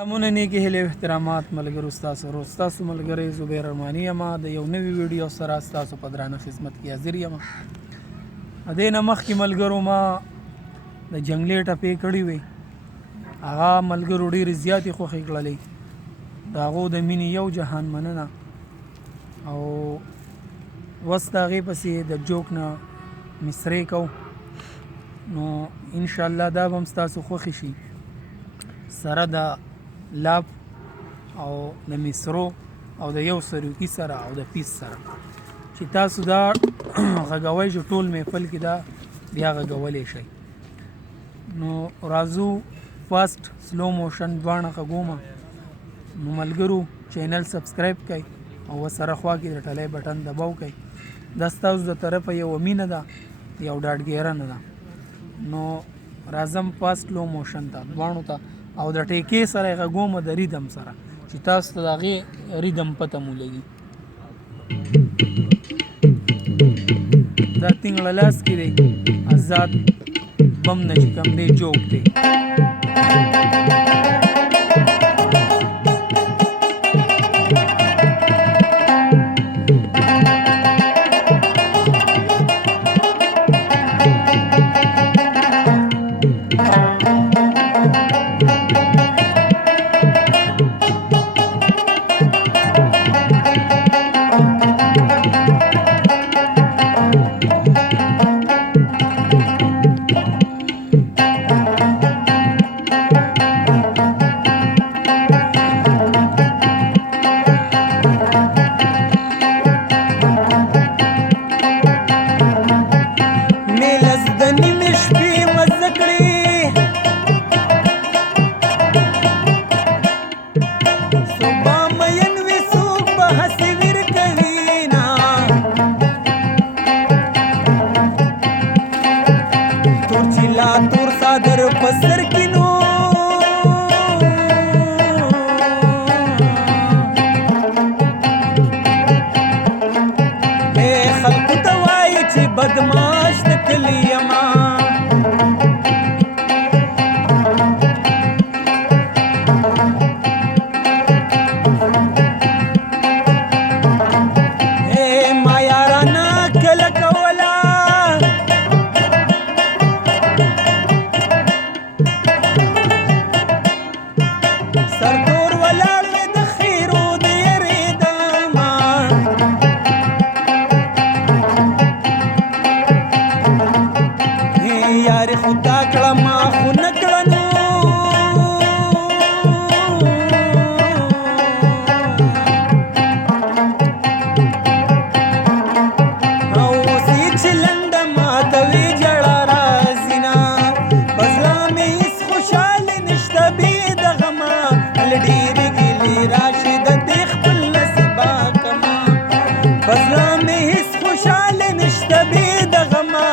امونه نیکی هیله او احترامات ملګرو ستاسو ملګری زبیر ارماني یم د یو نوي ویډیو سره ستاسو په درانه خدمت کې حاضر یم. د دې نه مخکې ملګرو ما د جنګلې ټپې کړې وې، هغه ملګرو ډېرې زیاتې خوښې کړلې. د هغو د مینې یو جهان مننه او اوس د هغې پسې د جوک نه مصرې کوو، نو انشاءالله دا به هم ستاسو خوښې شي سره د لاب او د مصرو او د یو سروکي سره او د پیس سره چې تاسو دا غږوئ چې ټول محفل کې دا بیا غږولی شئ. نو راځو فاست سلو موشن دواړه غږومه. نو ملګرو چینل سبسکرایب کړئ او ورسره خوا کې د ټلی بټن دباو کړئ. دا ستاسو د طرفه یوه مینه ده، یو ډاډګیرنه ده. نو راځم فاست سلو موشن ته دواړو ته او د ټیکې سره یې غږومه د ریدم سره چې تاسو ته د هغې ریدم پته مو لګي. دا تینګړه لاس کې دی آزاد بم نه چې کوم دی جوک دی. تور صادر پسر کینو خلق ته وایي چې بدماش د کلي یما ما یارانه کله کوله سردور ولاړ مې د خیرو د یریدمه یارې خدا کړه ما خو نه کړه نو او اوس یې چې لنډه ماتوي ژړا راځي نه په زړه مې هېڅ خوشحالي نشته بې د غمه ډېرې ګیلې راشي د دې خپل نصیبه کما په زړه مې هېڅ خوشحالي نشته بې د غمه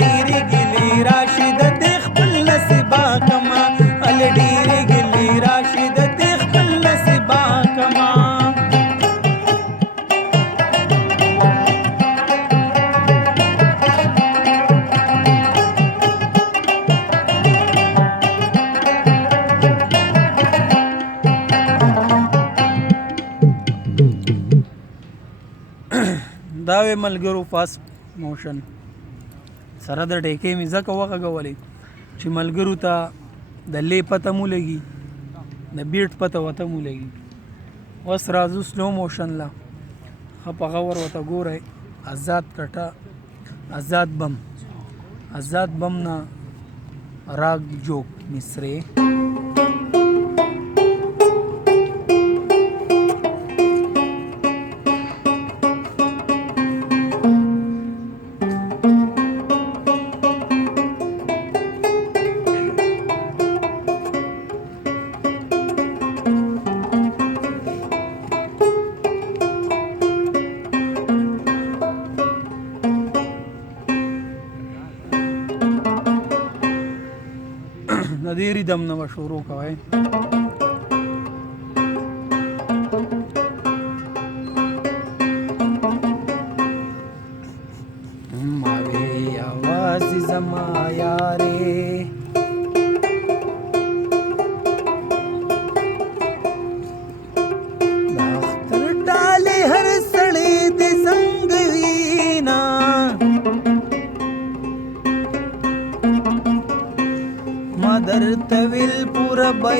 ډېرې ګیلې راشي د دې خپل نصیبه کما ډېرې ګیلې راشي د دې خپل نصیبه کما. دا وې ملګرو فاست موشن سره د ټیکې مې ځکه وغږولې چې ملګرو ته د لې پته مو لګي، د بیټ پته ورته مو لګي. اوس راځو سلو موشن له ښه په غور ورته ګورئ. آزاد کټه آزاد بم نه راګ جوک مصرې د دې ریدم نه به شروع کوئ. ما وی आवाज زما یارې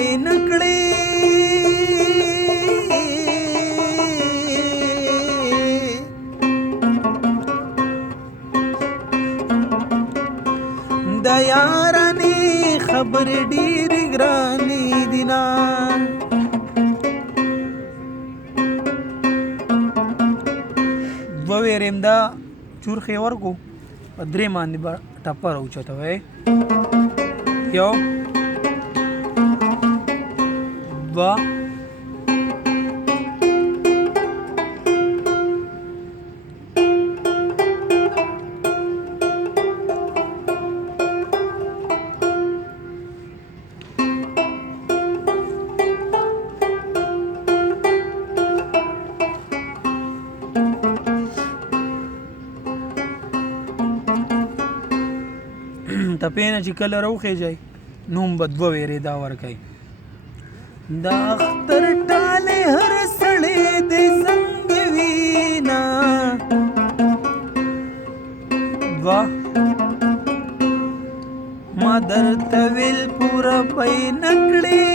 بیان کړي د یارانې خبرې ډېرې ګرانې دي نه دوه ویریم دا چورخې ورکو په درې باندې به ټپه راوچتوئ یو دوه تپې نه چې کله راوخېږئ نوم به دوه ویرې دا ورکئ د اختر ټالې هر سړی د زنګ وینا دوه ما درته ویل پوره بیان کړې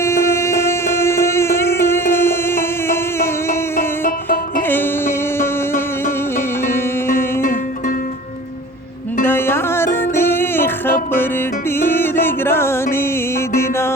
د یارانې خبرې ډېرې ګرانې دي نه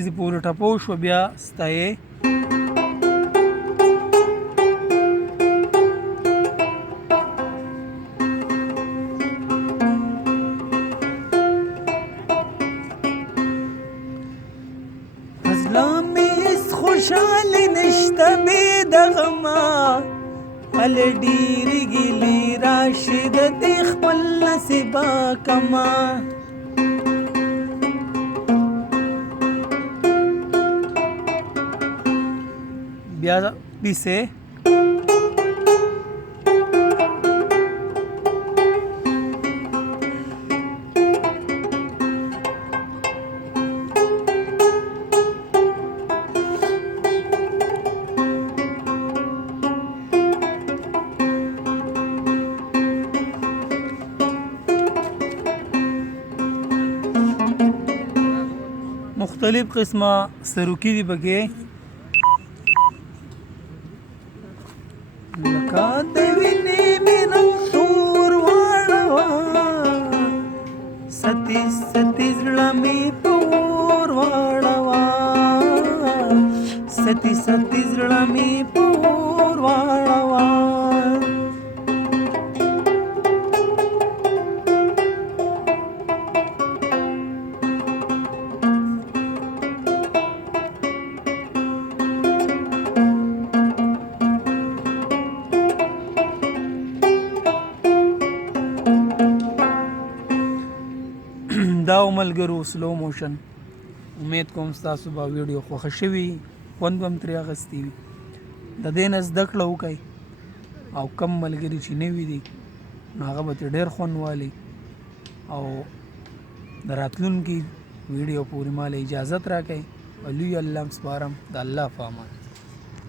دیزی پورې ټپو شو بیا ستایې زړه مې هېڅ خوشحالي نشته بې د غمه هلې ډېرې ګیلې راشي د دې خپل نصیبه کمه بیا بیسه مختلف قسمه سروکی دی پکې لکه د وینې مې رنګ تور واړوه ستي ستي زړه مې په اور واړوه ستي ستي زړه مې په اور واړوه دا ملګرو سلو موشن امید کوم ستاسو به ویډیو خوښه شوي خوند به هم ترې اخیستی وي د دې نه زده کړه وکئ او کم ملګري چې نوي دي نو هغه به ترې ډېر خوند والي او د راتلونکي ویډیو پورې ماله اجازت راکئ او لوی الله سپارم د الله په امان